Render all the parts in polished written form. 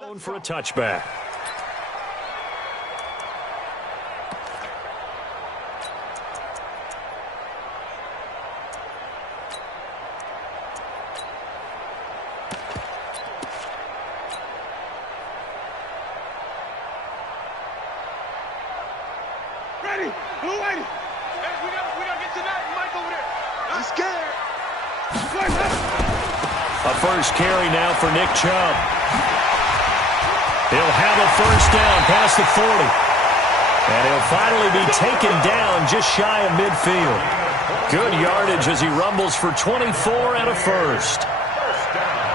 Going for a touchback. Ready? Blue lady. Hey, we gotta get to that Mike over there. I'm scared. A first carry now for Nick Chubb. He'll have a first down past the 40. And he'll finally be taken down just shy of midfield. Good yardage as he rumbles for 24 and a first. First down.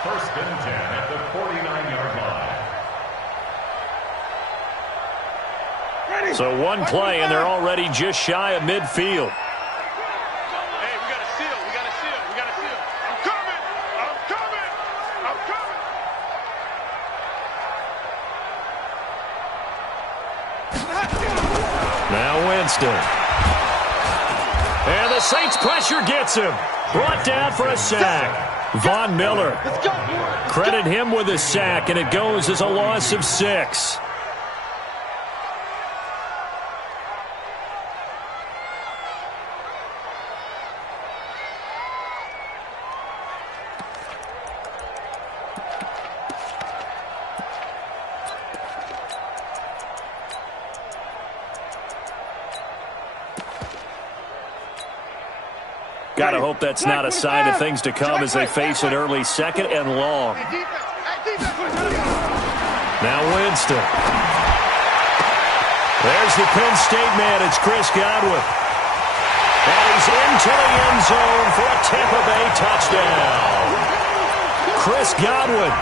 First and 10 at the 49-yard line. So one play, and they're already just shy of midfield. Hey, we got to seal. We got to seal. We got to seal. I'm coming. I'm coming. I'm coming. Now Winston. And the Saints pressure gets him. Brought down for a sack. Von Miller. Credit him with a sack, and it goes as a loss of 6. Gotta hope that's not a sign of things to come as they face an early second and long. Now Winston. There's the Penn State man. It's Chris Godwin. And he's into the end zone for a Tampa Bay touchdown. Chris Godwin,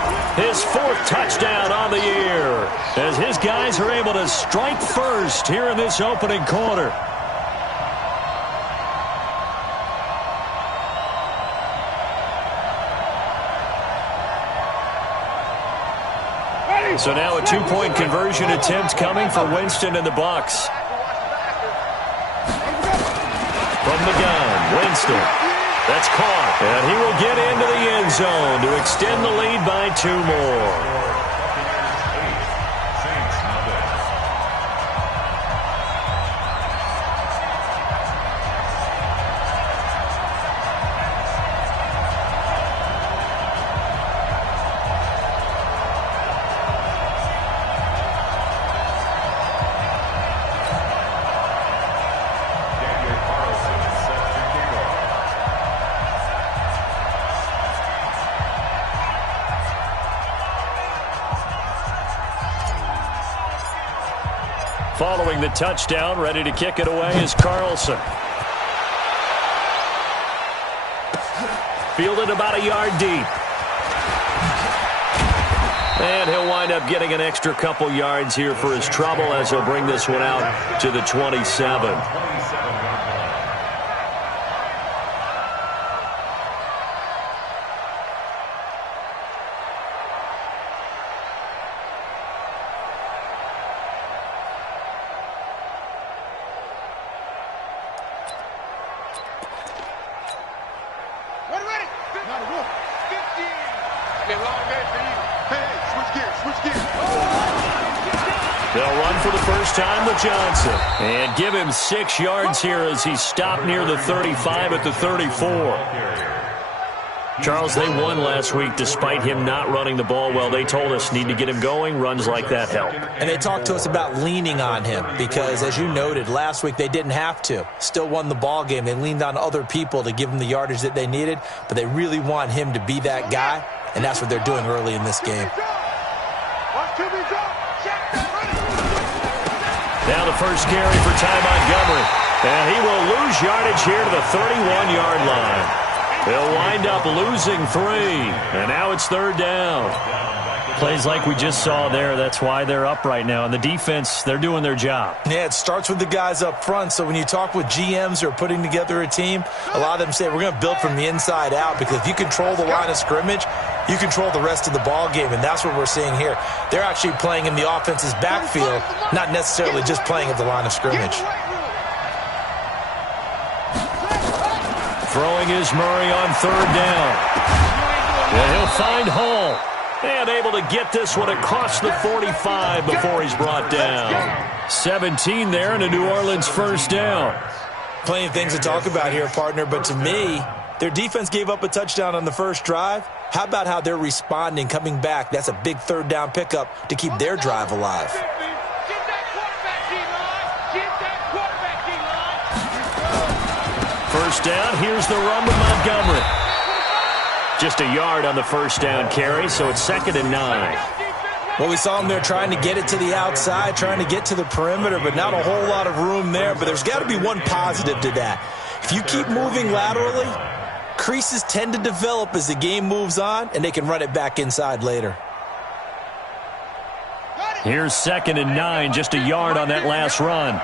his 4th touchdown on the year, as his guys are able to strike first here in this opening quarter. So now a 2-point conversion attempt coming for Winston and the Bucs. From the gun, Winston. That's caught. And he will get into the end zone to extend the lead by 2 more. Following the touchdown, ready to kick it away is Carlson. Fielded about a yard deep. And he'll wind up getting an extra couple yards here for his trouble as he'll bring this one out to the 27. They'll run for the first time with Johnson. And give him 6 yards here as he stopped near the 35 at the 34. Charles, they won last week despite him not running the ball well. They told us need to get him going. Runs like that help. And they talked to us about leaning on him because, as you noted, last week they didn't have to. Still won the ball game. They leaned on other people to give them the yardage that they needed, but they really want him to be that guy, and that's what they're doing early in this game. Now the first carry for Ty Montgomery. And he will lose yardage here to the 31-yard line. They'll wind up losing 3. And now it's 3rd down. Plays like we just saw there. That's why they're up right now. And the defense, they're doing their job. Yeah, it starts with the guys up front. So when you talk with GMs who are putting together a team, a lot of them say we're going to build from the inside out, because if you control the line of scrimmage, you control the rest of the ball game, and that's what we're seeing here. They're actually playing in the offense's backfield, not necessarily just playing at the line of scrimmage. Throwing is Murray on 3rd down. And he'll find Hall. And able to get this one across the 45 before he's brought down. 17 there and a New Orleans first down. Plenty of things to talk about here, partner, but to me, their defense gave up a touchdown on the first drive. How about how they're responding, coming back? That's a big third down pickup to keep their drive alive. First down, here's the run with Montgomery. Just a yard on the first down carry, so it's 2nd and 9. Well, we saw them there trying to get it to the outside, trying to get to the perimeter, but not a whole lot of room there. But there's got to be one positive to that. If you keep moving laterally, creases tend to develop as the game moves on, and they can run it back inside later. Here's 2nd and 9, just a yard on that last run.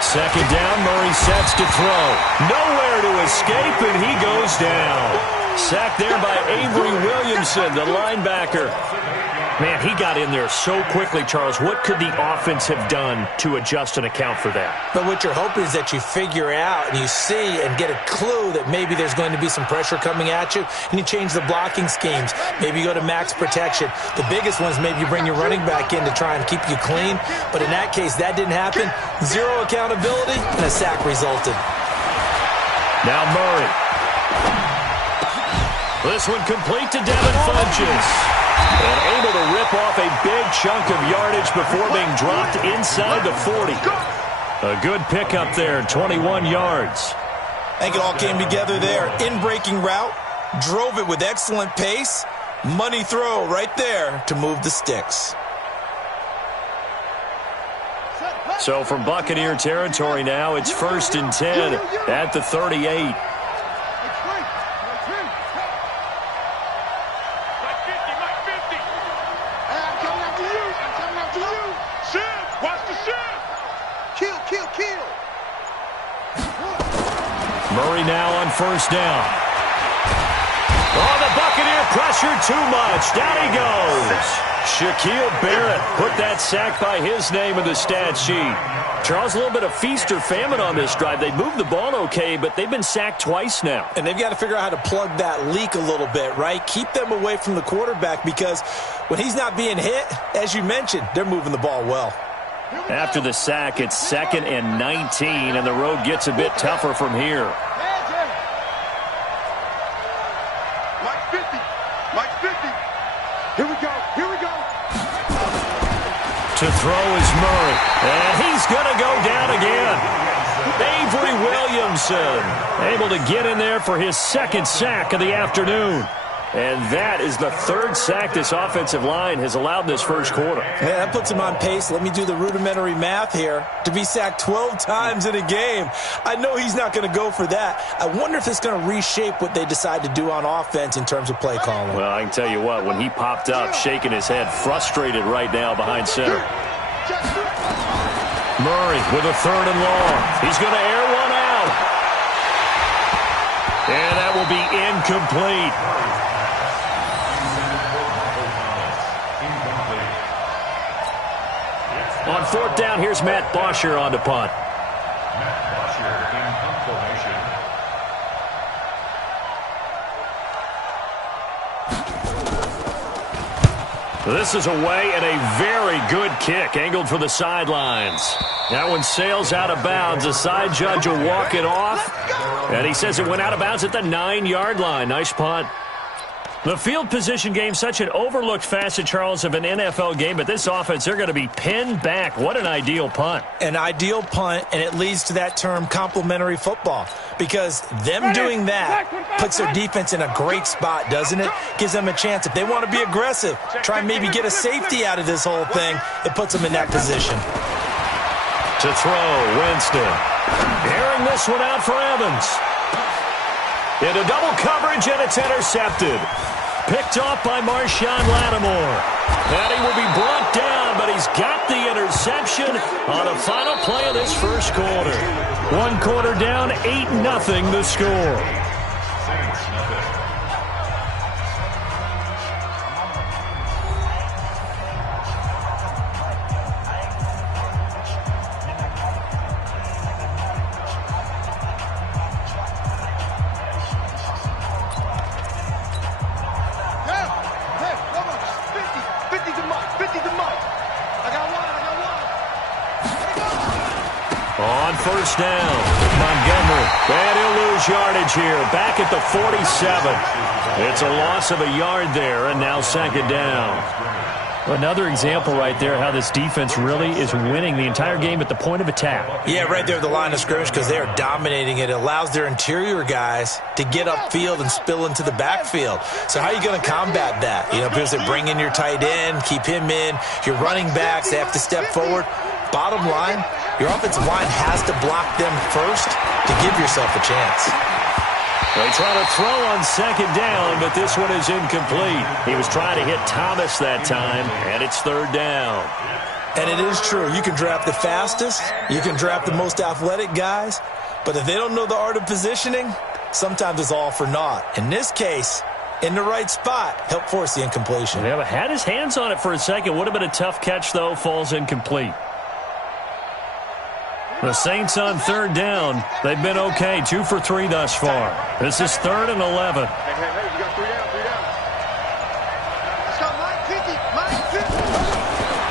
Second down, Murray sets to throw. Nowhere to escape, and he goes down. Sacked there by Avery Williamson, the linebacker. Man, he got in there so quickly, Charles. What could the offense have done to adjust and account for that? But what you're hoping is that you figure out and you see and get a clue that maybe there's going to be some pressure coming at you, and you change the blocking schemes. Maybe you go to max protection. The biggest one is maybe you bring your running back in to try and keep you clean. But in that case, that didn't happen. Zero accountability, and a sack resulted. Now Murray. This one complete to Devin Funchess. And able to rip off a big chunk of yardage before being dropped inside the 40. A good pickup there, 21 yards. I think it all came together there. In-breaking route, drove it with excellent pace. Money throw right there to move the sticks. So from Buccaneer territory now, it's 1st and 10 at the 38. Murray now on first down. Oh, the Buccaneer pressure too much. Down he goes. Shaquille Barrett put that sack by his name in the stat sheet. Charles, a little bit of feast or famine on this drive. They moved the ball okay, but they've been sacked twice now. And they've got to figure out how to plug that leak a little bit, right? Keep them away from the quarterback because when he's not being hit, as you mentioned, they're moving the ball well. After the sack, it's 2nd and 19, and the road gets a bit tougher from here. Mike 50. Mike 50. Here we go. Here we go. To throw is Murray, and he's going to go down again. Avery Williamson able to get in there for his 2nd sack of the afternoon. And that is the 3rd sack this offensive line has allowed this first quarter. Yeah, that puts him on pace. Let me do the rudimentary math here. To be sacked 12 times in a game, I know he's not going to go for that. I wonder if it's going to reshape what they decide to do on offense in terms of play calling. Well, I can tell you what, when he popped up, shaking his head, frustrated right now behind center. Murray with a 3rd and long. He's going to air one out. And that will be incomplete. On 4th down, here's Matt Bosher on to punt. Matt Bosher in punt formation. This is away and a very good kick, angled for the sidelines. That one sails out of bounds. The side judge will walk it off. And he says it went out of bounds at the 9-yard line. Nice punt. The field position game, such an overlooked facet, Charles, of an NFL game, but this offense, they're going to be pinned back. What an ideal punt. An ideal punt, and it leads to that term complementary football, because them doing that puts their defense in a great spot, doesn't it? Gives them a chance. If they want to be aggressive, try and maybe get a safety out of this whole thing, it puts them in that position. To throw, Winston. Airing this one out for Evans. Into double coverage, and it's intercepted. Picked off by Marshawn Lattimore. And he will be brought down, but he's got the interception on the final play of this first quarter. 1 quarter down, 8-0 the score. Saints nothing. first down. Montgomery. And he'll lose yardage here. Back at the 47. It's a loss of a yard there, and now second down. Another example right there how this defense really is winning the entire game at the point of attack. Yeah, right there at the line of scrimmage because they are dominating it. It allows their interior guys to get upfield and spill into the backfield. So how are you going to combat that? You know, because they bring in your tight end, keep him in. Your running backs, they have to step forward. Bottom line, your offensive line has to block them first to give yourself a chance. They try to throw on second down, but this one is incomplete. He was trying to hit Thomas that time, and it's third down. And it is true. You can draft the fastest. You can draft the most athletic guys. But if they don't know the art of positioning, sometimes it's all for naught. In this case, in the right spot, help force the incompletion. Yeah, but had his hands on it for a second. Would have been a tough catch, though. Falls incomplete. The Saints on third down. They've been okay. 2 for 3 thus far. This is 3rd and 11. Hey, you got 3 down, 3 down. Let's go, Mike 50, Mike 50.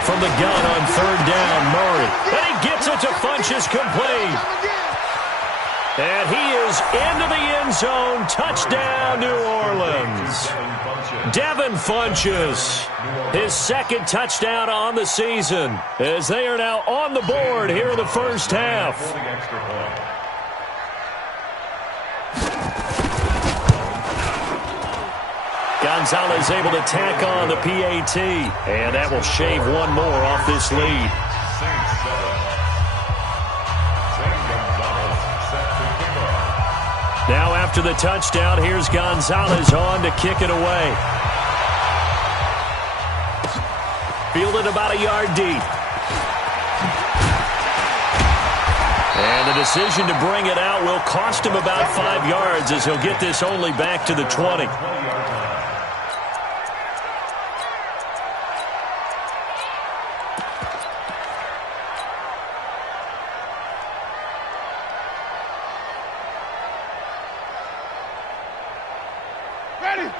From the gun on third down, Murray. And he gets it to Funchess complete. And he is into the end zone. Touchdown, New Orleans. Devin Funchess, his second touchdown on the season, as they are now on the board here in the first half. Gonzalez able to tack on the PAT, and that will shave one more off this lead. Now after the touchdown, here's Gonzalez on to kick it away. Fielded about a yard deep. And the decision to bring it out will cost him about 5 yards as he'll get this only back to the 20.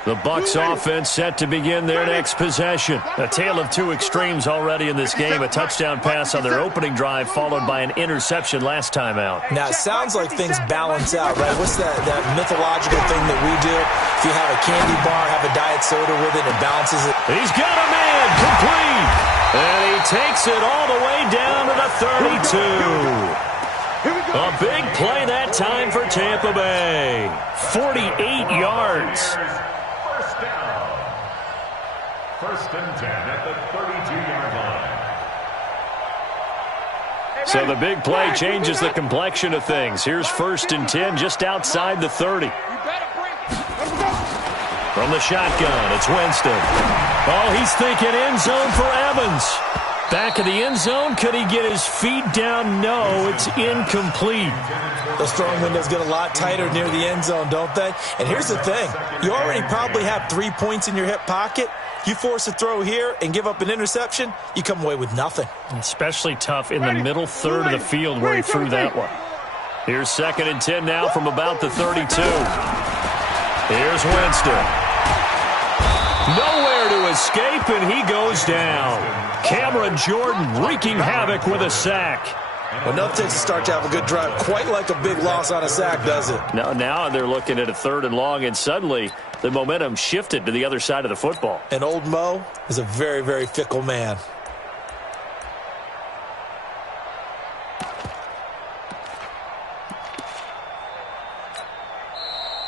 The Bucs offense set to begin their next possession. A tale of two extremes already in this game. A touchdown pass on their opening drive followed by an interception last time out. Now, it sounds like things balance out, right? What's that mythological thing that we do? If you have a candy bar, have a diet soda with it, it balances it. He's got a man complete. And he takes it all the way down to the 32. A big play that time for Tampa Bay. 48 yards. First and 10 at the 32-yard line. So the big play changes the complexion of things. Here's 1st and 10 just outside the 30. From the shotgun, it's Winston. Oh, he's thinking end zone for Evans. Back in the end zone, could he get his feet down? No, it's incomplete. Those throwing windows get a lot tighter near the end zone, don't they? And here's the thing. You already probably have 3 points in your hip pocket. You force a throw here and give up an interception, you come away with nothing. Especially tough in the middle third of the field where he threw that one. Here's 2nd and 10 now from about the 32. Here's Winston. Nowhere to escape, and he goes down. Cameron Jordan wreaking havoc with a sack. Well, nothing takes a start to have a good drive, quite like a big loss on a sack, does it? Now they're looking at a 3rd and long, and suddenly the momentum shifted to the other side of the football. And old Mo is a very, very fickle man.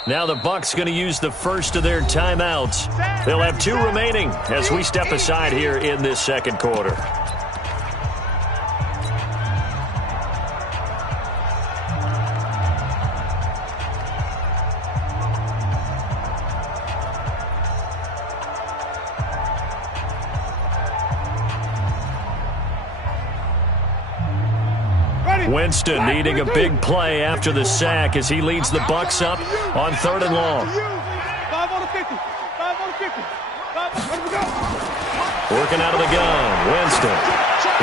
Now the Bucs going to use the first of their timeouts. They'll have 2 remaining as we step aside here in this second quarter. Winston needing a big play after the sack as he leads the Bucs up on 3rd and long. 5 on the 50. 5 on the 50. 5, Working out of the gun, Winston.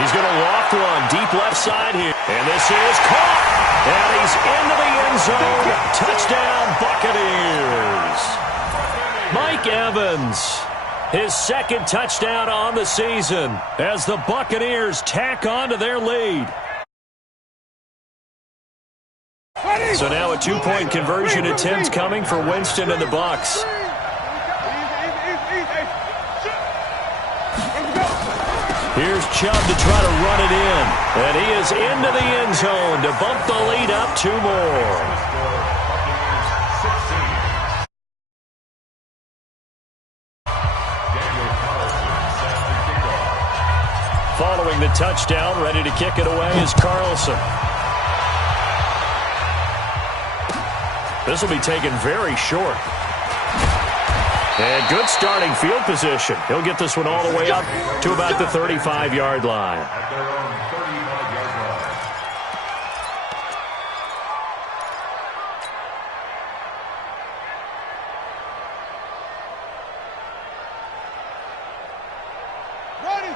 He's going to loft one deep left side here. And this is caught. And he's into the end zone. Touchdown, Buccaneers. Mike Evans, his 2nd touchdown on the season as the Buccaneers tack on to their lead. So now a two-point conversion attempt coming for Winston and the Bucs. Here's Chubb to try to run it in. And he is into the end zone to bump the lead up 2 more. Following the touchdown, ready to kick it away is Carlson. This will be taken very short. And good starting field position. He'll get this one all the way up to about the 35-yard line. At their own 35-yard line.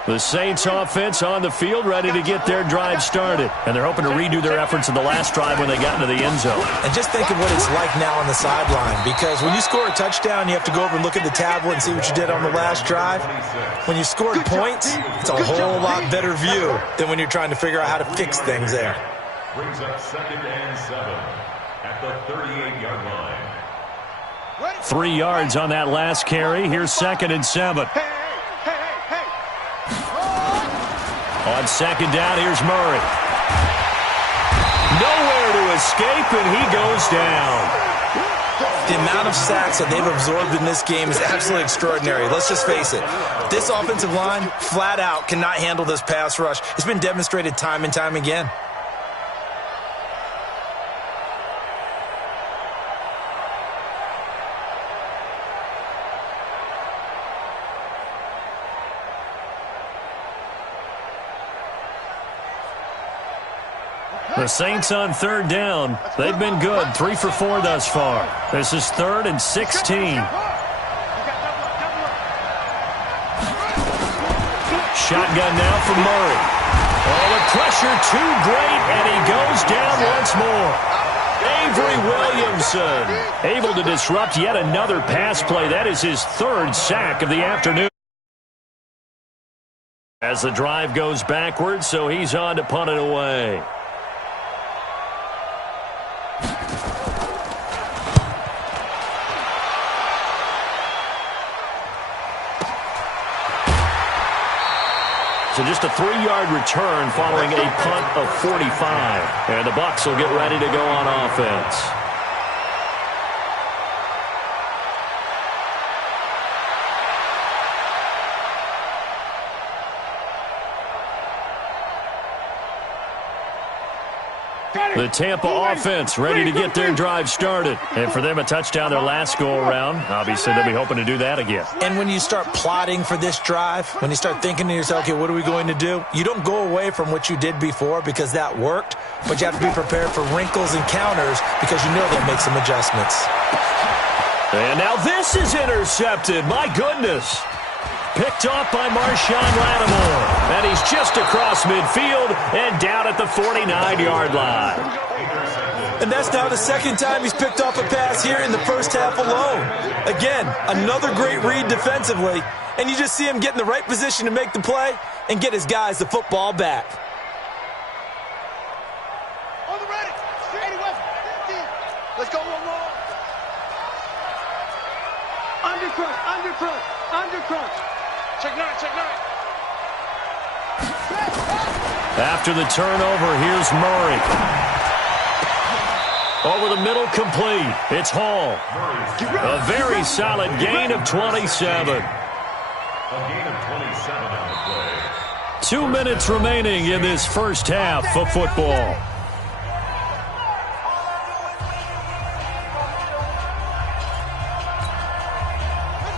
The Saints offense on the field, ready to get their drive started. And they're hoping to redo their efforts in the last drive when they got into the end zone. And just think of what it's like now on the sideline, because when you score a touchdown, you have to go over and look at the tablet and see what you did on the last drive. When you scored points, it's a whole lot better view than when you're trying to figure out how to fix things there. Brings up 2nd and 7 at the 38-yard line. 3 yards on that last carry. Here's 2nd and 7. On 2nd down, here's Murray. Nowhere to escape, and he goes down. The amount of sacks that they've absorbed in this game is absolutely extraordinary. Let's just face it. This offensive line, flat out, cannot handle this pass rush. It's been demonstrated time and time again. The Saints on 3rd down. They've been good, 3 for 4 thus far. This is 3rd and 16. Shotgun now for Murray. Oh, the pressure too great, and he goes down once more. Avery Williamson able to disrupt yet another pass play. That is his 3rd sack of the afternoon. As the drive goes backwards, so he's on to punt it away. So just a 3-yard return following a punt of 45. And the Bucs will get ready to go on offense. The Tampa offense ready to get their drive started. And for them, a touchdown their last go-around. Obviously, they'll be hoping to do that again. And when you start plotting for this drive, when you start thinking to yourself, okay, what are we going to do? You don't go away from what you did before because that worked, but you have to be prepared for wrinkles and counters because you know they'll make some adjustments. And now this is intercepted. My goodness. Picked off by Marshawn Lattimore. And he's just across midfield and down at the 49-yard line. And that's now the 2nd time he's picked off a pass here in the first half alone. Again, another great read defensively. And you just see him get in the right position to make the play and get his guys the football back. On the ready. Let's go one more. Undercrunch. Check 9. After the turnover, here's Murray. Over the middle, complete. It's Hall. A very solid gain of 27. A gain of 27 on the play. 2 minutes remaining in this first half of football.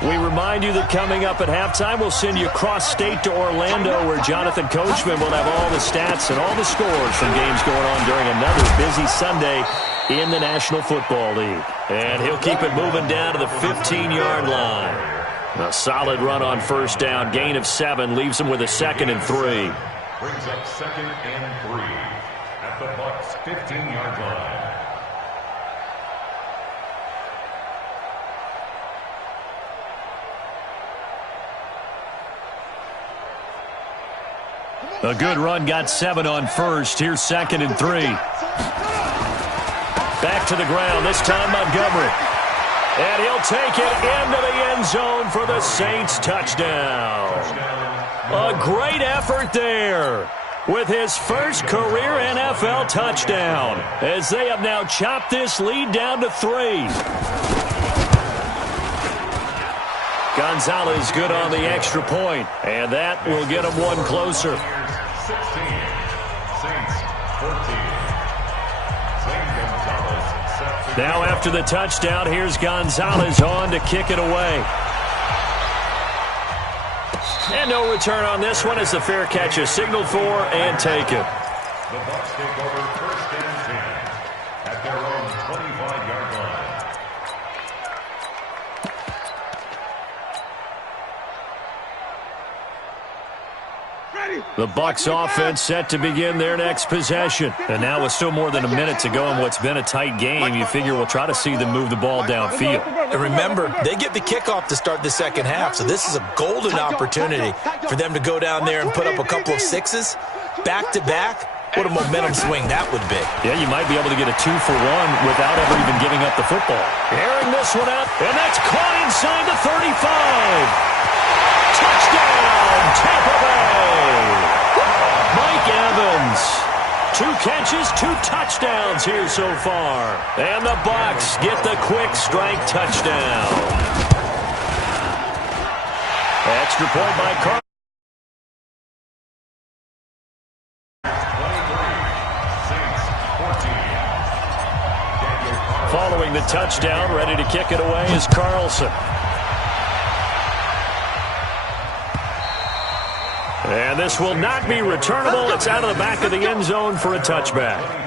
We remind you that coming up at halftime, we'll send you cross-state to Orlando, where Jonathan Coachman will have all the stats and all the scores from games going on during another busy Sunday in the National Football League. And he'll keep it moving down to the 15-yard line. A solid run on first down, gain of 7, leaves him with a 2nd and 3. Brings up 2nd and 3 at the Bucs' 15-yard line. A good run, got 7 on first. Here's 2nd and 3. Back to the ground, this time Montgomery. And he'll take it into the end zone for the Saints touchdown. A great effort there with his first career NFL touchdown, as they have now chopped this lead down to 3. Gonzalez good on the extra point, and that will get him one closer. 16, Saints 14. Now after the touchdown, here's Gonzalez on to kick it away. And no return on this one as the fair catch is signaled for and taken. The Bucs take over 1st and 10 at their own 25-yard line. The Bucs offense set to begin their next possession. And now with still more than a minute to go in what's been a tight game, you figure we'll try to see them move the ball downfield. And remember, they get the kickoff to start the second half, so this is a golden opportunity for them to go down there and put up a couple of sixes back-to-back. What a momentum swing that would be. Yeah, you might be able to get a 2-for-1 without ever even giving up the football. Airing this one out, and that's caught inside the 35. Touchdown, Tampa Bay. Mike Evans. 2 catches, 2 touchdowns here so far. And the Bucs get the quick strike touchdown. Extra point by Carl. Following the touchdown, ready to kick it away is Carlson. And this will not be returnable. It's out of the back of the end zone for a touchback.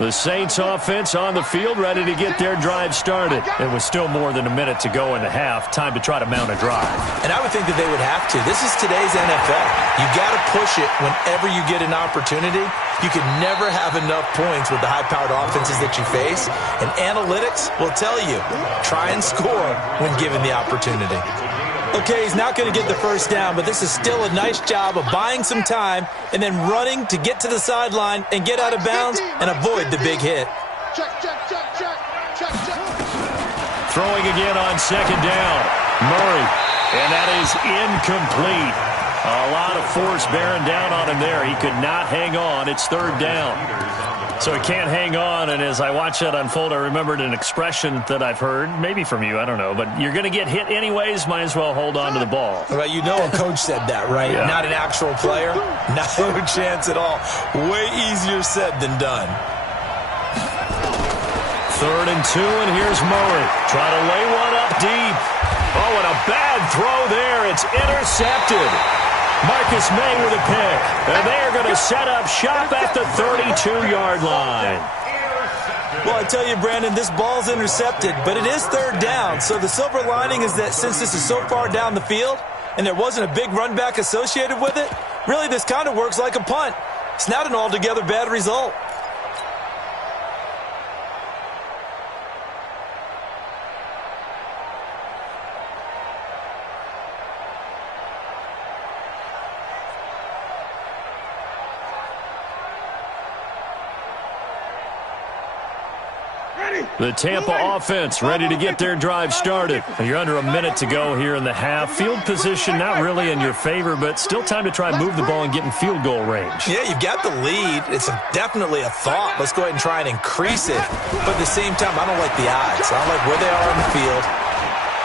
The Saints offense on the field, ready to get their drive started. It was still more than a minute to go in the half. Time to try to mount a drive. And I would think that they would have to. This is today's NFL. You got to push it whenever you get an opportunity. You can never have enough points with the high-powered offenses that you face. And analytics will tell you, try and score when given the opportunity. Okay, he's not going to get the first down, but this is still a nice job of buying some time and then running to get to the sideline and get out of bounds and avoid the big hit. Throwing again on second down. Murray, and that is incomplete. A lot of force bearing down on him there. He could not hang on. It's third down. So he can't hang on, and as I watch that unfold, I remembered an expression that I've heard, maybe from you, I don't know, but you're going to get hit anyways, might as well hold on to the ball. Well, you know a coach said that, right? Yeah. Not an actual player. No chance at all. Way easier said than done. 3rd and 2, and here's Murray. Trying to lay one up deep. Oh, and a bad throw there. It's intercepted. Marcus May with a pick. And they are going to set up shop at the 32-yard line. Well, I tell you, Brandon, this ball's intercepted, but it is third down. So the silver lining is that since this is so far down the field and there wasn't a big run back associated with it, really this kind of works like a punt. It's not an altogether bad result. The Tampa offense ready to get their drive started. You're under a minute to go here in the half. Field position not really in your favor, but still time to try and move the ball and get in field goal range. Yeah, you've got the lead. It's definitely a thought. Let's go ahead and try and increase it. But at the same time, I don't like the odds. I don't like where they are on the field.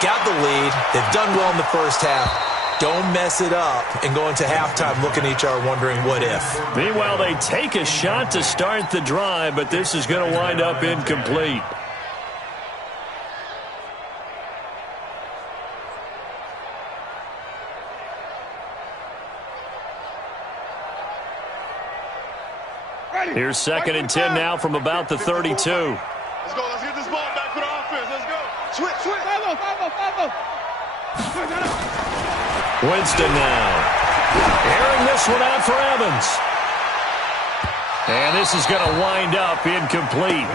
Got the lead. They've done well in the first half. Don't mess it up and go into halftime looking at each other wondering what if. Meanwhile, they take a shot to start the drive, but this is going to wind up incomplete. Here's 2nd and 10 now from about the 32. Let's go. Let's get this ball back for the offense. Let's go. Switch. Winston now. Airing this one out for Evans. And this is going to wind up incomplete.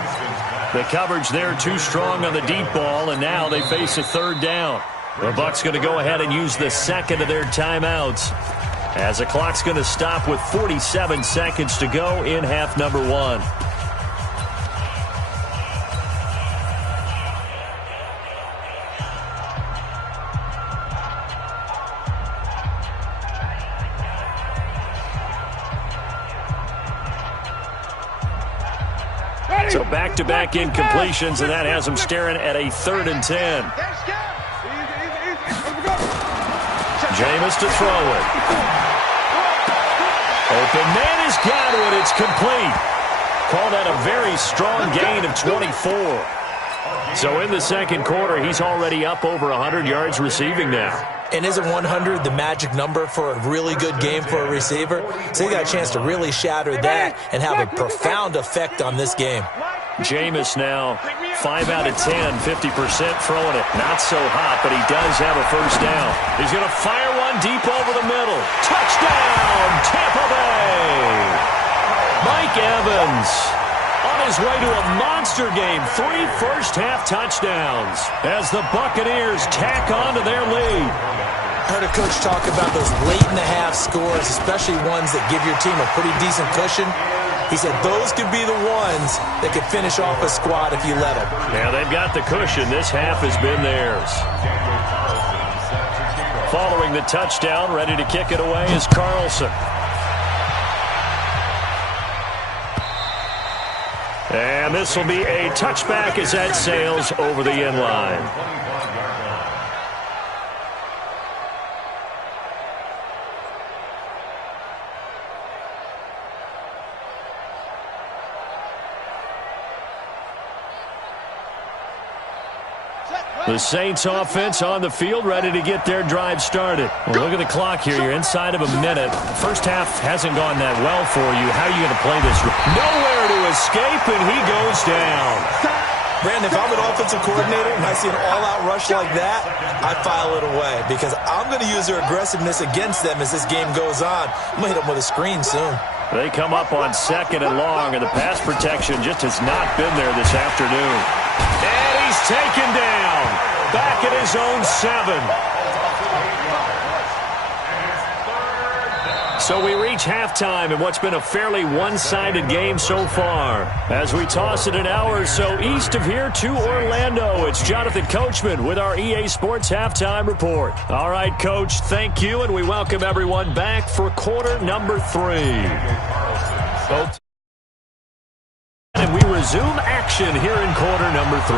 The coverage there too strong on the deep ball, and now they face a third down. The Bucs going to go ahead and use the second of their timeouts, as the clock's going to stop with 47 seconds to go in half number one. So back-to-back incompletions, and that has them staring at a 3rd and 10. Jameis to throw it. Open man is Godwin. It's complete. Call that a very strong gain of 24. So in the second quarter, he's already up over 100 yards receiving now. And isn't 100 the magic number for a really good game for a receiver? So he got a chance to really shatter that and have a profound effect on this game. Jameis now 5 out of 10, 50% throwing it. Not so hot, but he does have a first down. He's going to fire one deep over the middle. Touchdown, Tampa Bay! Mike Evans on his way to a monster game. 3 first-half touchdowns as the Buccaneers tack on to their lead. I heard a coach talk about those late-in-the-half scores, especially ones that give your team a pretty decent cushion. He said those could be the ones that could finish off a squad if you let them. Yeah, they've got the cushion. This half has been theirs. Following the touchdown, ready to kick it away is Carlson. And this will be a touchback as that sails over the end line. The Saints offense on the field, ready to get their drive started. Well, look at the clock here. You're inside of a minute. First half hasn't gone that well for you. How are you going to play this? Nowhere to escape, and he goes down. Brandon, if I'm an offensive coordinator and I see an all-out rush like that, I file it away because I'm going to use their aggressiveness against them as this game goes on. I'm going to hit them with a screen soon. They come up on 2nd and long, and the pass protection just has not been there this afternoon. And he's taken down. Back at his own 7. So we reach halftime in what's been a fairly one-sided game so far. As we toss it an hour or so east of here to Orlando, it's Jonathan Coachman with our EA Sports Halftime Report. All right, Coach, thank you, and we welcome everyone back for quarter number 3. And we resume action here in quarter number 3.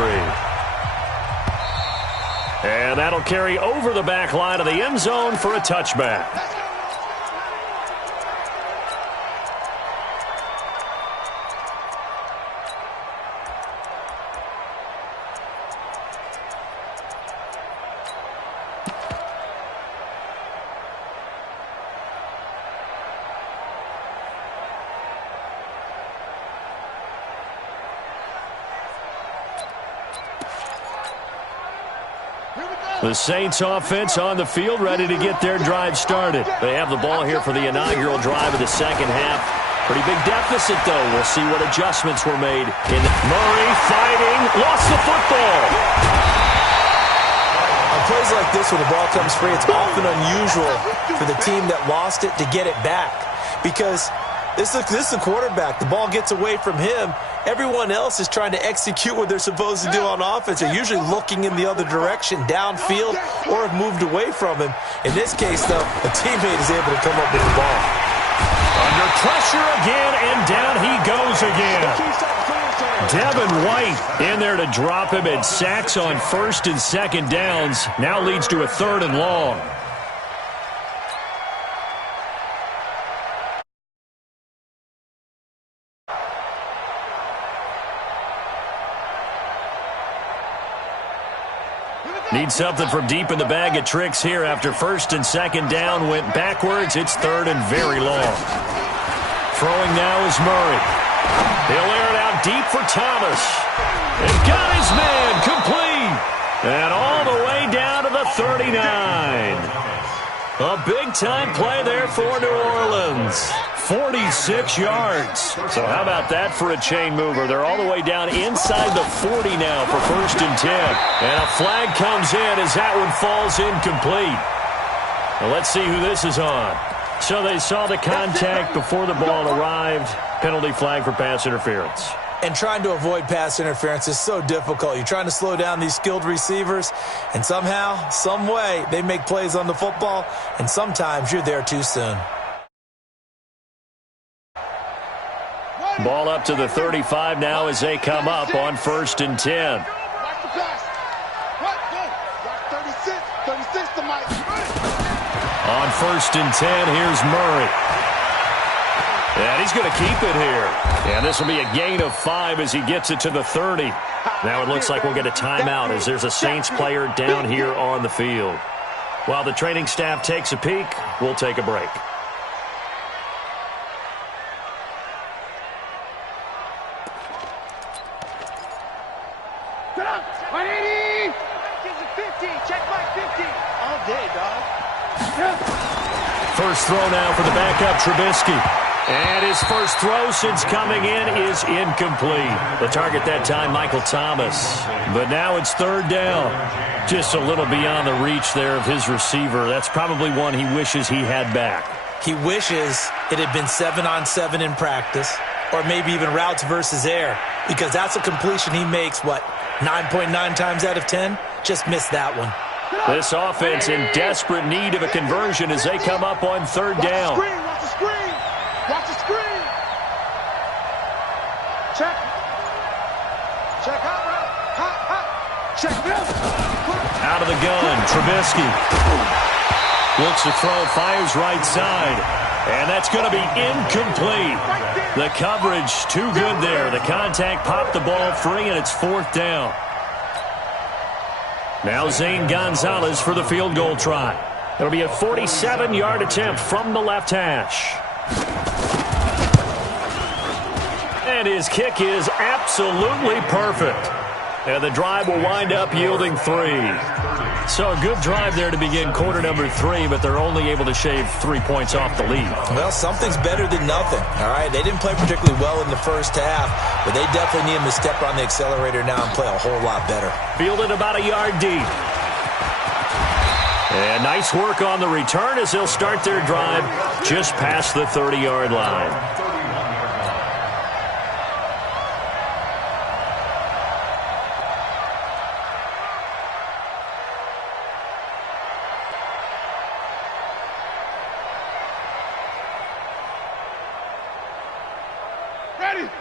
And that'll carry over the back line of the end zone for a touchback. The Saints offense on the field, ready to get their drive started. They have the ball here for the inaugural drive of the second half. Pretty big deficit, though. We'll see what adjustments were made. Murray fighting, lost the football. On plays like this, when the ball comes free, it's often unusual for the team that lost it to get it back. Because this is the quarterback. The ball gets away from him. Everyone else is trying to execute what they're supposed to do on offense. They're usually looking in the other direction, downfield, or have moved away from him. In this case, though, a teammate is able to come up with the ball. Under pressure again, and down he goes again. Devin White in there to drop him, and sacks on 1st and 2nd downs. Now leads to a 3rd and long. Need something from deep in the bag of tricks here after 1st and 2nd down. Went backwards. It's 3rd and very long. Throwing now is Murray. He'll air it out deep for Thomas. And got his man complete. And all the way down to the 39. A big-time play there for New Orleans. 46 yards. So how about that for a chain mover? They're all the way down inside the 40 now for 1st and 10. And a flag comes in as that one falls incomplete. Well, let's see who this is on. So they saw the contact before the ball arrived. Penalty flag for pass interference. And trying to avoid pass interference is so difficult. You're trying to slow down these skilled receivers, and somehow, some way, they make plays on the football, and sometimes you're there too soon. Ball up to the 35 now as they come up on 1st and 10. On 1st and 10, here's Murray. And he's going to keep it here. And this will be a gain of 5 as he gets it to the 30. Now it looks like we'll get a timeout as there's a Saints player down here on the field. While the training staff takes a peek, we'll take a break. Get up! 180! Gives it 50. Check my 50. All day, dog. First throw now for the backup, Trubisky. And his first throw since coming in is incomplete. The target that time, Michael Thomas. But now it's 3rd down. Just a little beyond the reach there of his receiver. That's probably one he wishes he had back. He wishes it had been 7-on-7 in practice, or maybe even routes versus air, because that's a completion he makes, 9.9 times out of 10? Just missed that one. This offense in desperate need of a conversion as they come up on 3rd down. Watch the screen! Watch the screen! Check. Check out. Check this. Out of the gun, Trubisky. Looks to throw, fires right side. And that's going to be incomplete. The coverage too good there. The contact popped the ball free, and it's 4th down. Now Zane Gonzalez for the field goal try. It'll be a 47-yard attempt from the left hash. And his kick is absolutely perfect. And the drive will wind up yielding 3. So a good drive there to begin quarter number 3, but they're only able to shave 3 points off the lead. Well, something's better than nothing, all right? They didn't play particularly well in the first half, but they definitely need him to step on the accelerator now and play a whole lot better. Fielded about a yard deep. And nice work on the return as they'll start their drive just past the 30-yard line.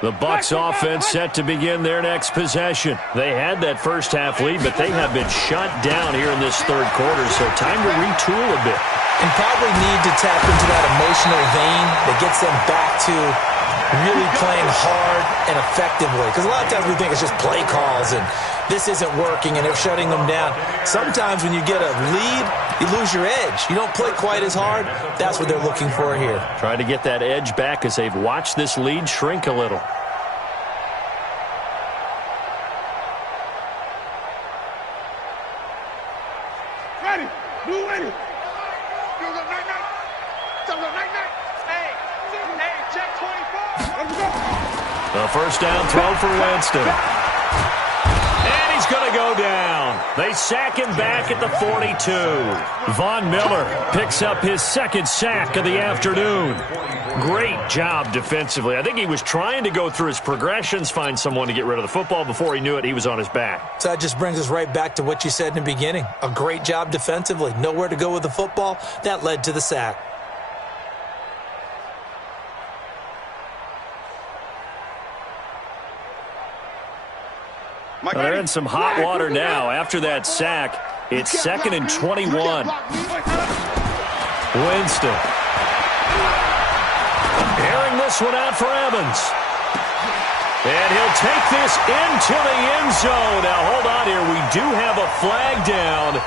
The Bucs offense set to begin their next possession. They had that first half lead, but they have been shut down here in this 3rd quarter, so time to retool a bit. And probably need to tap into that emotional vein that gets them back to really playing hard and effectively. Because a lot of times we think it's just play calls and this isn't working and they're shutting them down. Sometimes when you get a lead, you lose your edge. You don't play quite as hard. That's what they're looking for here. Trying to get that edge back as they've watched this lead shrink a little. Ready. Blue ready. Hey, check 24. Let's go. The first down throw for Winston. And he's going to go down. They sack him back at the 42. Von Miller picks up his 2nd sack of the afternoon. Great job defensively. I think he was trying to go through his progressions, find someone to get rid of the football. Before he knew it, he was on his back. So that just brings us right back to what you said in the beginning. A great job defensively. Nowhere to go with the football. That led to the sack. Well, they're in some hot water now. After that sack, it's 2nd and 21. Winston. Airing this one out for Evans. And he'll take this into the end zone. Now, hold on here. We do have a flag down.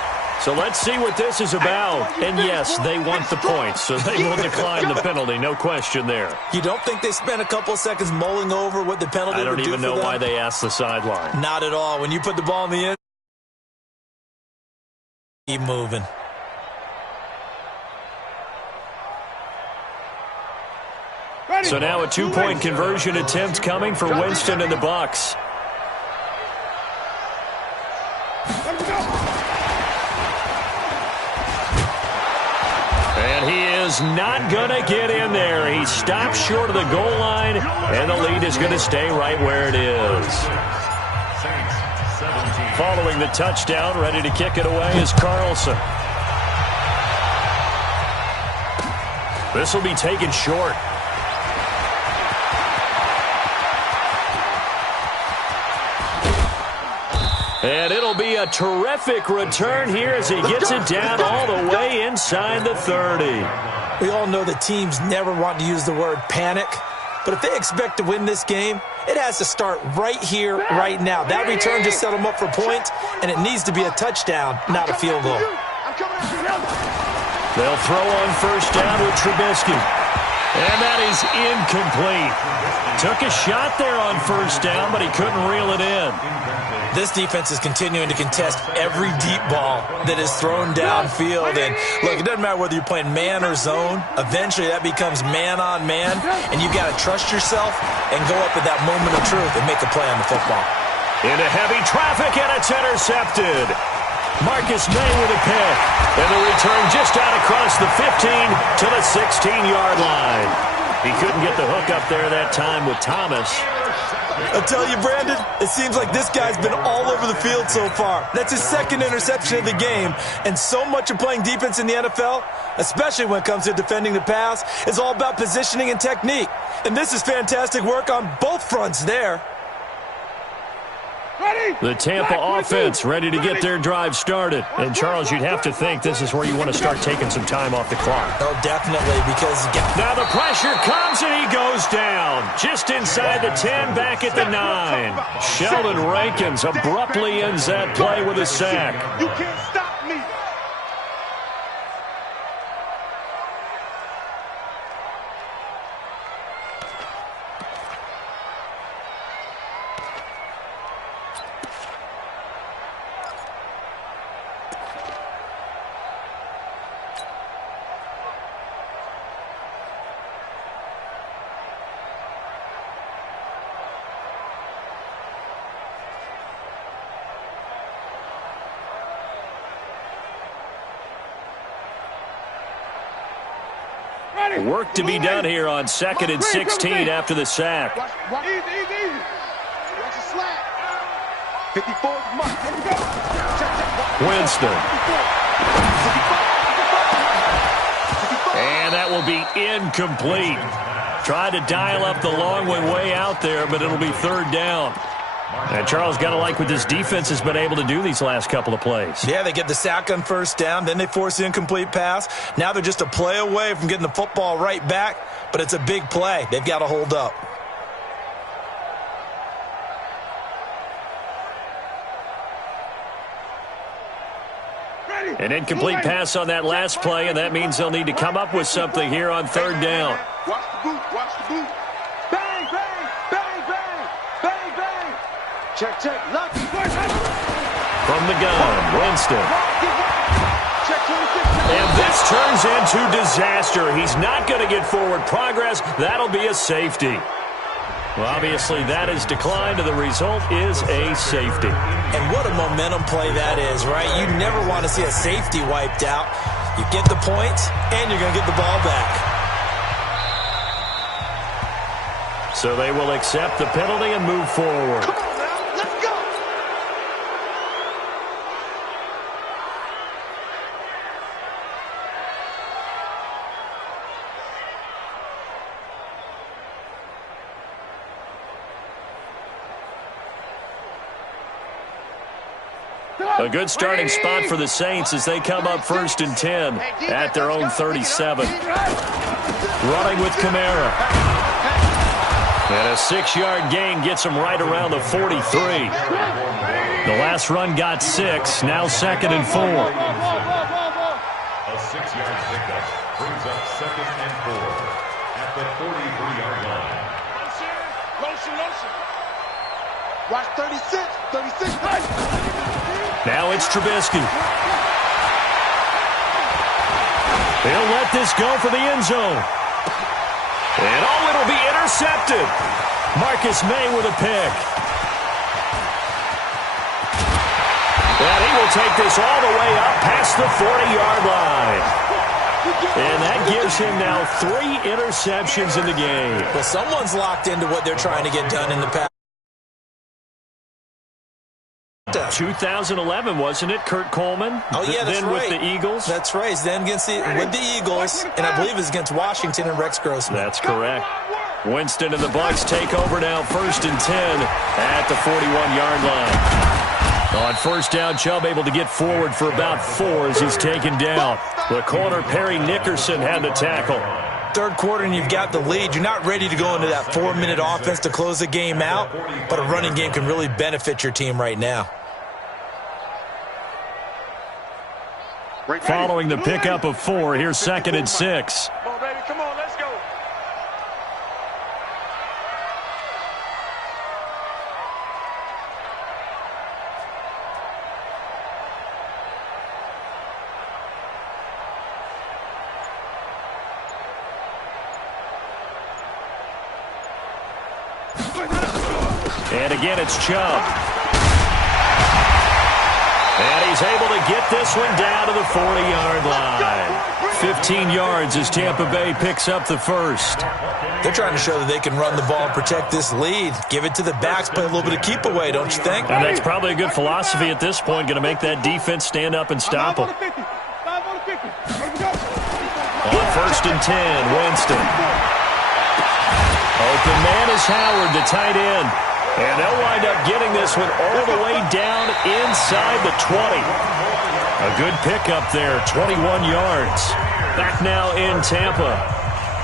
So let's see what this is about. And, yes, they want the points, so they will decline the penalty. No question there. You don't think they spent a couple of seconds mulling over what the penalty would do for them? I don't even know why they asked the sideline. Not at all. When you put the ball in the end, keep moving. So now a two-point conversion attempt coming for Winston and the Bucs. And he is not going to get in there. He stops short of the goal line, and the lead is going to stay right where it is. Following the touchdown, ready to kick it away is Carlson. This will be taken short. And it'll be a terrific return here as he gets it down all the way inside the 30. We all know that teams never want to use the word panic, but if they expect to win this game, it has to start right here, right now. That return just set them up for points, and it needs to be a touchdown, not a field goal. They'll throw on first down with Trubisky. And that is incomplete. Took a shot there on first down, but he couldn't reel it in. This defense is continuing to contest every deep ball that is thrown downfield. And look, it doesn't matter whether you're playing man or zone. Eventually, that becomes man on man, and you got to trust yourself and go up at that moment of truth and make a play on the football. Into heavy traffic, and it's intercepted. Marcus May with a pick. And the return just out across the 15 to the 16-yard line. He couldn't get the hook up there that time with Thomas. I'll tell you, Brandon, it seems like this guy's been all over the field so far. That's his second interception of the game. And so much of playing defense in the NFL, especially when it comes to defending the pass, is all about positioning and technique. And this is fantastic work on both fronts there. The Tampa offense ready to get their drive started. And, Charles, you'd have to think this is where you want to start taking some time off the clock. Oh, definitely, because... Now the pressure comes, and he goes down. Just inside the 10, back at the 9. Sheldon Rankins abruptly ends that play with a sack. You can't stop me. Work to be done here on 2nd and 16 after the sack. Easy. Watch the slack. 54 mark. Winston. And that will be incomplete. Tried to dial up the long one way out there, but it'll be third down. And Charles, got to like what this defense has been able to do these last couple of plays. Yeah, they get the sack on first down, then they force the incomplete pass. Now they're just a play away from getting the football right back, but it's a big play. They've got to hold up. An incomplete pass on that last play, and that means they'll need to come up with something here on third down. Watch the boot. Bang, bang, bang, bang, bang, bang. Check. Lock. From the gun, Winston. Check 26. And this turns into disaster. He's not going to get forward progress. That'll be a safety. Well, obviously, that is declined, and the result is a safety. And what a momentum play that is, right? You never want to see a safety wiped out. You get the points, and you're going to get the ball back. So they will accept the penalty and move forward. Come on now, let's go. A good starting spot for the Saints as they come up 1st and 10 at their own 37. Running with Kamara. And a 6-yard gain gets him right around the 43. The last run got 6, now 2nd and 4. A 6-yard pickup brings up 2nd and 4 at the 43-yard line. Lotion. Watch 36. Now it's Trubisky. He'll let this go for the end zone. And it'll be intercepted. Marcus May with a pick. And he will take this all the way up past the 40-yard line. And that gives him now 3 interceptions in the game. Well, someone's locked into what they're trying to get done in the pass. 2011, wasn't it? Kurt Coleman. Oh, yeah, that's then right. with the Eagles. That's right. Then with the Eagles, and I believe it's against Washington and Rex Grossman. That's correct. Winston and the Bucs take over now, 1st and 10 at the 41-yard line. On first down, Chubb able to get forward for about 4 as he's taken down. The corner, Perry Nickerson, had the tackle. Third quarter and you've got the lead. You're not ready to go into that 4-minute offense to close the game out, but a running game can really benefit your team right now. Following the pickup of 4, here's 2nd and 6. Come on, baby. Come on, let's go. And again, it's Chubb. And he's able to get this one down to the 40-yard line. 15 yards as Tampa Bay picks up the first. They're trying to show that they can run the ball and protect this lead. Give it to the backs, play a little bit of keep away, don't you think? And that's probably a good philosophy at this point, going to make that defense stand up and stop them. On 1st and 10, Winston. Open man is Howard, the tight end. And they'll wind up getting this one all the way down inside the 20. A good pickup there, 21 yards. Back now in Tampa.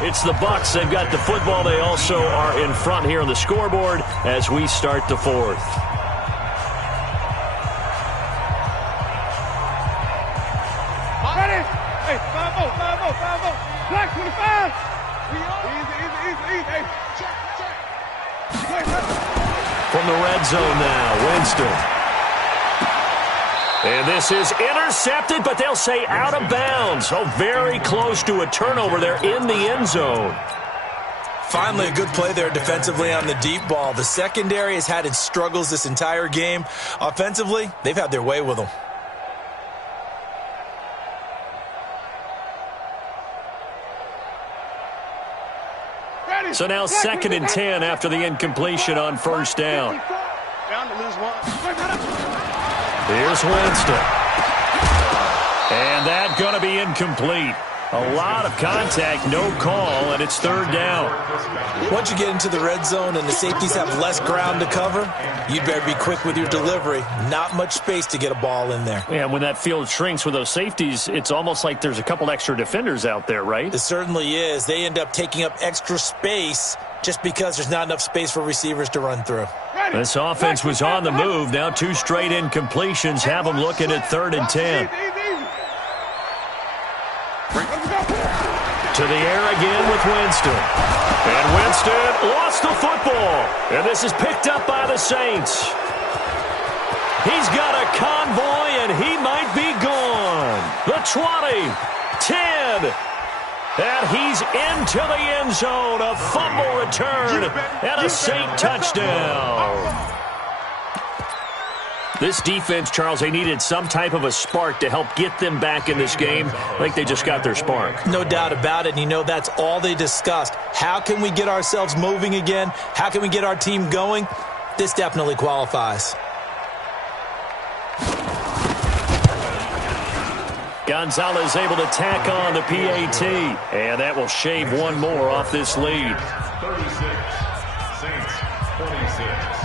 It's the Bucs. They've got the football. They also are in front here on the scoreboard as we start the 4th. Ready? Hey, 5-0, 5-0, 5-0. Black 25. Easy. Hey, check. From the red zone now, Winston. And this is intercepted, but they'll say out of bounds. So very close to a turnover there in the end zone. Finally, a good play there defensively on the deep ball. The secondary has had its struggles this entire game. Offensively, they've had their way with them. So now 2nd and 10 after the incompletion on first down. Down to lose 1. Here's Winston. And that going to be incomplete. A lot of contact, no call, and it's 3rd down. Once you get into the red zone and the safeties have less ground to cover, you better be quick with your delivery. Not much space to get a ball in there. Yeah, when that field shrinks with those safeties, it's almost like there's a couple extra defenders out there, right? It certainly is. They end up taking up extra space just because there's not enough space for receivers to run through. This offense was on the move. Now 2 straight incompletions have them looking at 3rd and 10. To the air again with Winston. And Winston lost the football. And this is picked up by the Saints. He's got a convoy, and he might be gone. The 20, 10, and he's into the end zone. A fumble return and a Saint touchdown. This defense, Charles, they needed some type of a spark to help get them back in this game. I think they just got their spark. No doubt about it. And you know that's all they discussed. How can we get ourselves moving again? How can we get our team going? This definitely qualifies. Gonzalez able to tack on the PAT. And that will shave 1 more off this lead. 36, Saints 26.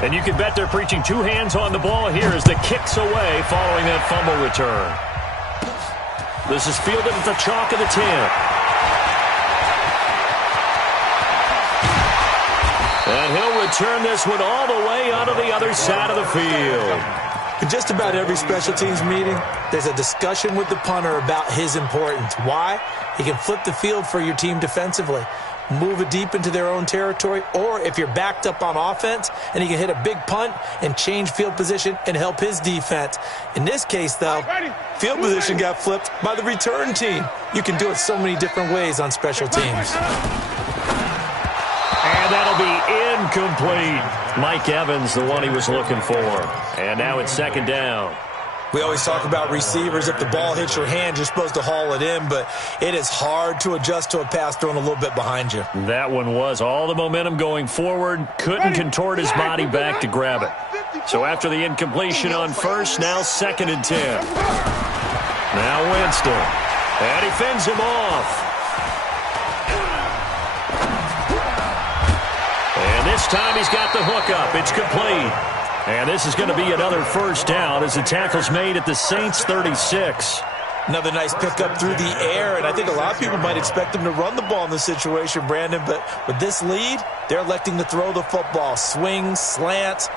And you can bet they're preaching 2 hands on the ball here as the kick's away following that fumble return. This is fielded at the chalk of the 10. And he'll return this one all the way onto the other side of the field. In just about every special teams meeting, there's a discussion with the punter about his importance. Why? He can flip the field for your team defensively, move it deep into their own territory, or if you're backed up on offense, and he can hit a big punt and change field position and help his defense. In this case, though, field position got flipped by the return team. You can do it so many different ways on special teams. And that'll be incomplete. Mike Evans, the one he was looking for. And now it's second down. We always talk about receivers. If the ball hits your hand, you're supposed to haul it in, but it is hard to adjust to a pass thrown a little bit behind you. That one was all the momentum going forward. Couldn't contort his body back to grab it. So after the incompletion on first, now 2nd and 10. Now Winston. And he fends him off. And this time he's got the hook up. It's complete. And this is going to be another first down as the tackle's made at the Saints' 36. Another nice pickup through the air, and I think a lot of people might expect him to run the ball in this situation, Brandon, but with this lead, they're electing to throw the football. Swings, slants.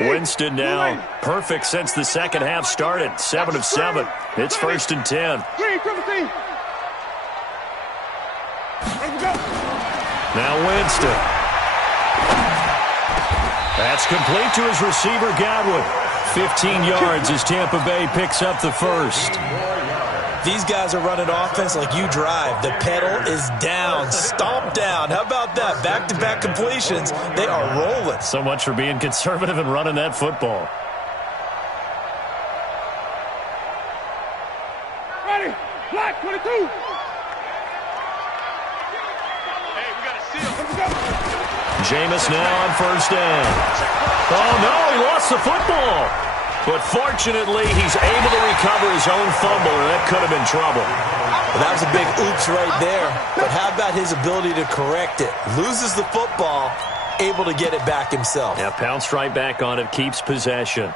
Winston now perfect since the second half started. 7 of 7. It's 1st and 10. Now Winston. That's complete to his receiver, Godwin. 15 yards as Tampa Bay picks up the first. These guys are running offense like you drive. The pedal is down, stomp down. How about that? Back-to-back completions. They are rolling. So much for being conservative and running that football. Ready, black 22. Jameis now on first down. Oh, no, he lost the football. But fortunately, he's able to recover his own fumble, and that could have been trouble. Well, that was a big oops right there. But how about his ability to correct it? Loses the football, able to get it back himself. Yeah, pounced right back on it, keeps possession.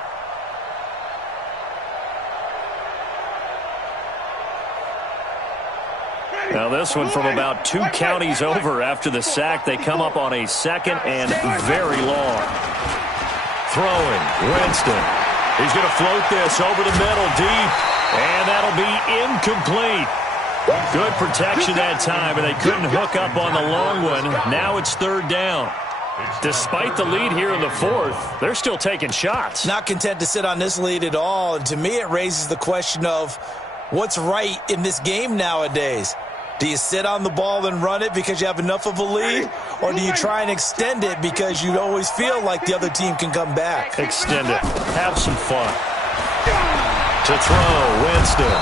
Now this one from about 2 counties over after the sack. They come up on a 2nd and very long. Throwing, Winston. He's going to float this over the middle deep, and that'll be incomplete. Good protection that time, and they couldn't hook up on the long one. Now it's 3rd down. Despite the lead here in the 4th, they're still taking shots. Not content to sit on this lead at all, and to me it raises the question of what's right in this game nowadays. Do you sit on the ball and run it because you have enough of a lead? Or do you try and extend it because you always feel like the other team can come back? Extend it. Have some fun. To throw, Winston.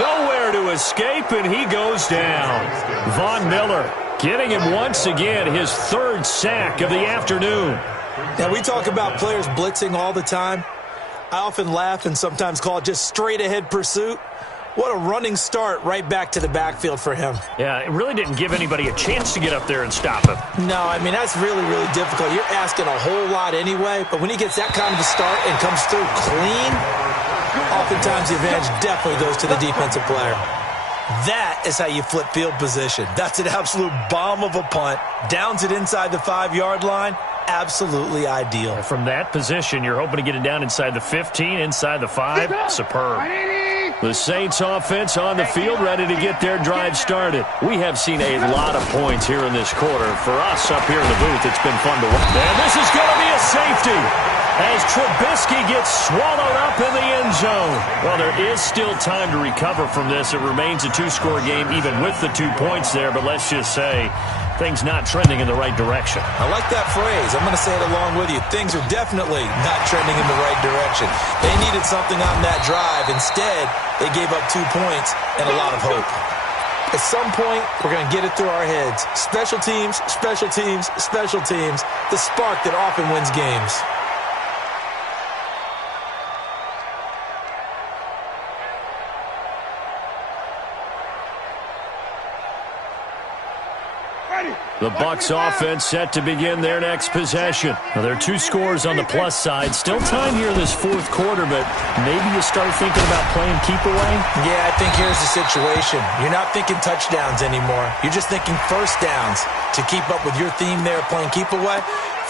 Nowhere to escape, and he goes down. Von Miller getting him once again, his 3rd sack of the afternoon. Now, we talk about players blitzing all the time. I often laugh and sometimes call it just straight-ahead pursuit. What a running start right back to the backfield for him. Yeah, it really didn't give anybody a chance to get up there and stop him. No, I mean, that's really, really difficult. You're asking a whole lot anyway, but when he gets that kind of a start and comes through clean, oftentimes the advantage definitely goes to the defensive player. That is how you flip field position. That's an absolute bomb of a punt. Downs it inside the 5-yard line. Absolutely ideal. From that position, you're hoping to get it down inside the 15, inside the 5. Superb. The Saints offense on the field, ready to get their drive started. We have seen a lot of points here in this quarter. For us up here in the booth, it's been fun to watch. And this is going to be a safety as Trubisky gets swallowed up in the end zone. Well, there is still time to recover from this. It remains a 2-score game even with the 2 points there, but let's just say things not trending in the right direction. I like that phrase. I'm going to say it along with you. Things are definitely not trending in the right direction. They needed something on that drive. Instead, they gave up 2 points and a lot of hope. At some point, we're going to get it through our heads. Special teams, special teams, special teams. The spark that often wins games. Ready. The Bucs offense set to begin their next possession. Now, there are 2 scores on the plus side. Still time here in this fourth quarter, but maybe you start thinking about playing keep away? Yeah, I think here's the situation. You're not thinking touchdowns anymore. You're just thinking first downs. To keep up with your theme there playing keep away,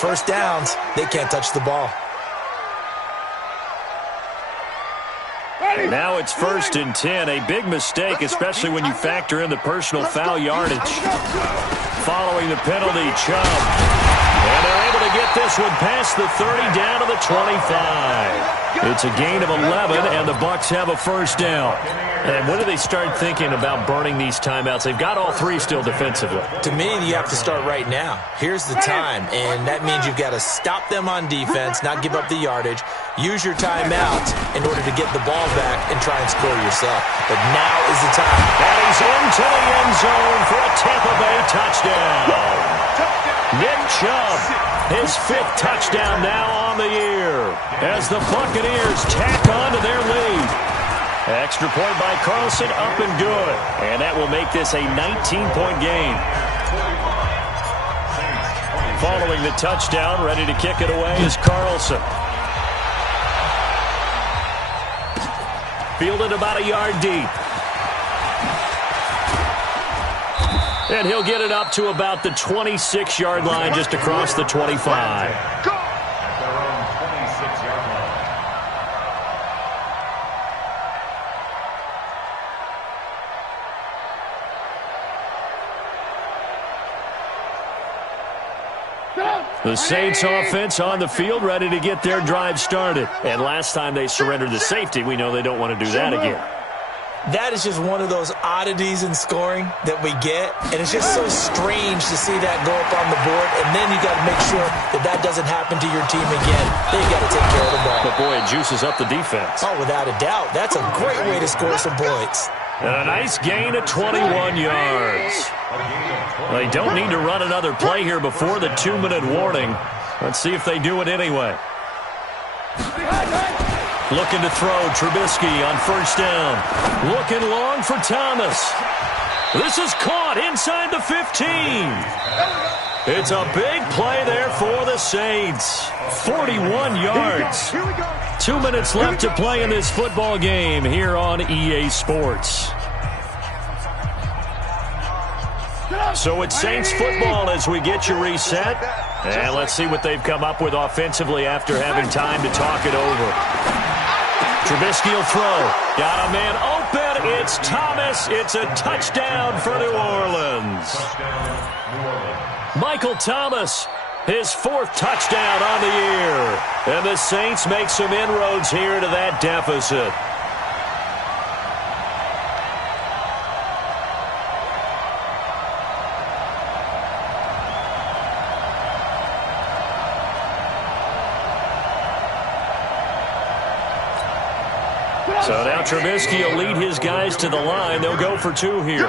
first downs, they can't touch the ball. Now it's 1st and 10. A big mistake, especially when you factor in the personal foul yardage. Following the penalty, Chubb. And they're able to get this one past the 30 down to the 25. It's a gain of 11, and the Bucs have a first down. And when do they start thinking about burning these timeouts? They've got all 3 still defensively. To me, you have to start right now. Here's the time, and that means you've got to stop them on defense, not give up the yardage, use your timeout in order to get the ball back and try and score yourself. But now is the time. And he's into the end zone for a Tampa Bay touchdown. Nick Chubb, his 5th touchdown now on the year as the Buccaneers tack on to their lead. Extra point by Carlson, up and good. And that will make this a 19-point game. Following the touchdown, ready to kick it away is Carlson. Fielded about a yard deep. And he'll get it up to about the 26-yard line, just across the 25. The Saints offense on the field, ready to get their drive started. And last time they surrendered the safety, we know they don't want to do that again. That is just one of those oddities in scoring that we get, and it's just so strange to see that go up on the board, and then you got to make sure that that doesn't happen to your team again. Then you got to take care of the ball. But boy, it juices up the defense. Oh, without a doubt. That's a great way to score some points. And a nice gain of 21 yards. They don't need to run another play here before the 2-minute warning. Let's see if they do it anyway. Looking to throw, Trubisky on first down. Looking long for Thomas. This is caught inside the 15. It's a big play there for the Saints. 41 yards. 2 minutes left to play in this football game here on EA Sports. So it's Saints football as we get you reset. And let's see what they've come up with offensively after having time to talk it over. Trubisky will throw. Got a man open. It's Thomas. It's a touchdown for New Orleans. Michael Thomas, his 4th touchdown on the year. And the Saints make some inroads here to that deficit. So now Trubisky will lead his guys to the line. They'll go for 2 here.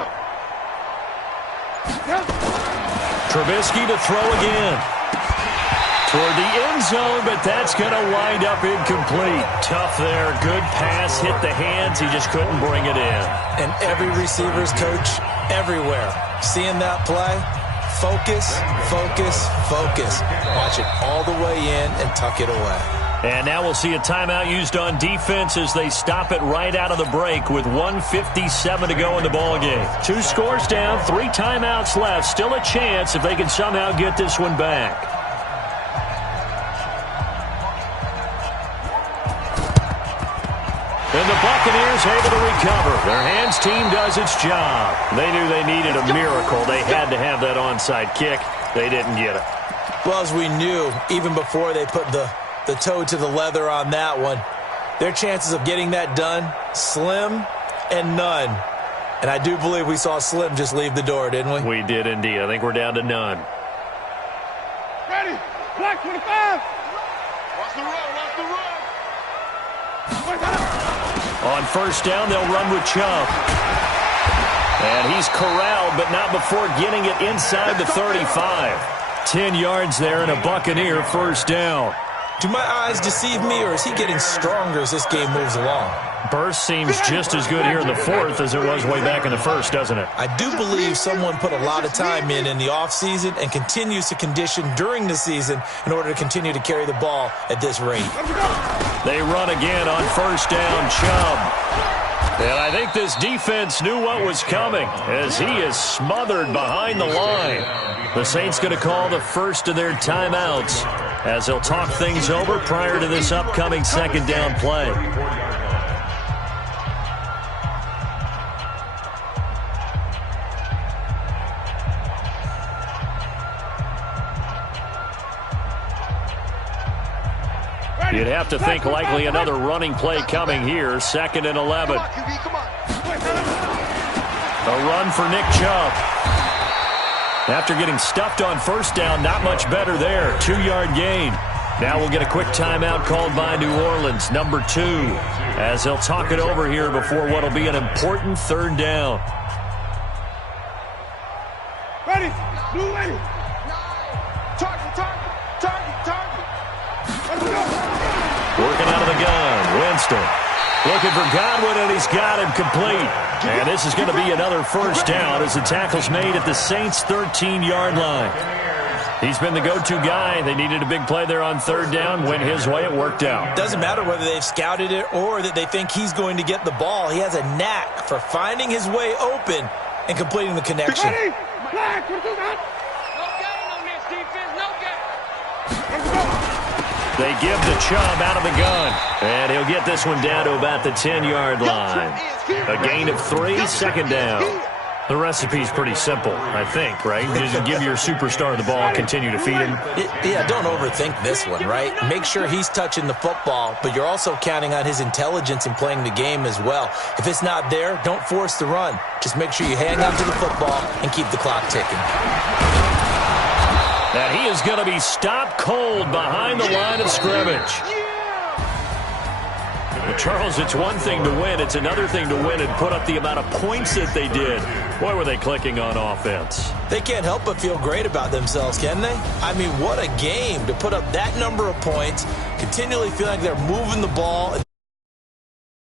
Trubisky to throw again. Toward the end zone, but that's going to wind up incomplete. Tough there. Good pass. Hit the hands. He just couldn't bring it in. And every receiver's coach everywhere. Seeing that play, focus, focus, focus. Watch it all the way in and tuck it away. And now we'll see a timeout used on defense as they stop it right out of the break with 1:57 to go in the ballgame. 2 scores down, 3 timeouts left. Still a chance if they can somehow get this one back. And the Buccaneers able to recover. Their hands team does its job. They knew they needed a miracle. They had to have that onside kick. They didn't get it. Well, as we knew, even before they put the toe to the leather on that one, their chances of getting that done, slim and none. And I do believe we saw Slim just leave the door, didn't we? We did indeed. I think we're down to none. Ready. Black 25. Watch the run. Watch the run. On first down, they'll run with Chubb. And he's corralled, but not before getting it inside the 35. 10 yards there and a Buccaneer first down. Do my eyes deceive me, or is he getting stronger as this game moves along? Burst seems just as good here in the fourth as it was way back in the first, doesn't it? I do believe someone put a lot of time in the offseason and continues to condition during the season in order to continue to carry the ball at this rate. They run again on first down, Chubb. And I think this defense knew what was coming as he is smothered behind the line. The Saints going to call the first of their timeouts as they'll talk things over prior to this upcoming second down play. You'd have to think likely another running play coming here, 2nd and 11. A run for Nick Chubb. After getting stuffed on first down, not much better there. 2-yard gain. Now we'll get a quick timeout called by New Orleans, number 2, as they'll talk it over here before what will be an important third down. Ready. Blue ready. Target, target, target, target. Let's go. Working out of the gun, Winston. Looking for Godwin, and he's got him complete. And this is going to be another first down as the tackle's made at the Saints' 13-yard line. He's been the go-to guy. They needed a big play there on third down. Went his way. It worked out. Doesn't matter whether they've scouted it or that they think he's going to get the ball. He has a knack for finding his way open and completing the connection. Ready. Black, what you got? No gain on this defense, no gain. Let's go. They give the Chubb out of the gun. And he'll get this one down to about the 10-yard line. A gain of 3, 2nd down. The recipe's pretty simple, I think, right? Just give your superstar the ball, continue to feed him. Yeah, don't overthink this one, right? Make sure he's touching the football, but you're also counting on his intelligence in playing the game as well. If it's not there, don't force the run. Just make sure you hang on to the football and keep the clock ticking. And he is going to be stopped cold behind the line of scrimmage. Well, Charles, it's one thing to win. It's another thing to win and put up the amount of points that they did. Boy, were they clicking on offense. They can't help but feel great about themselves, can they? I mean, what a game to put up that number of points, continually feeling like they're moving the ball.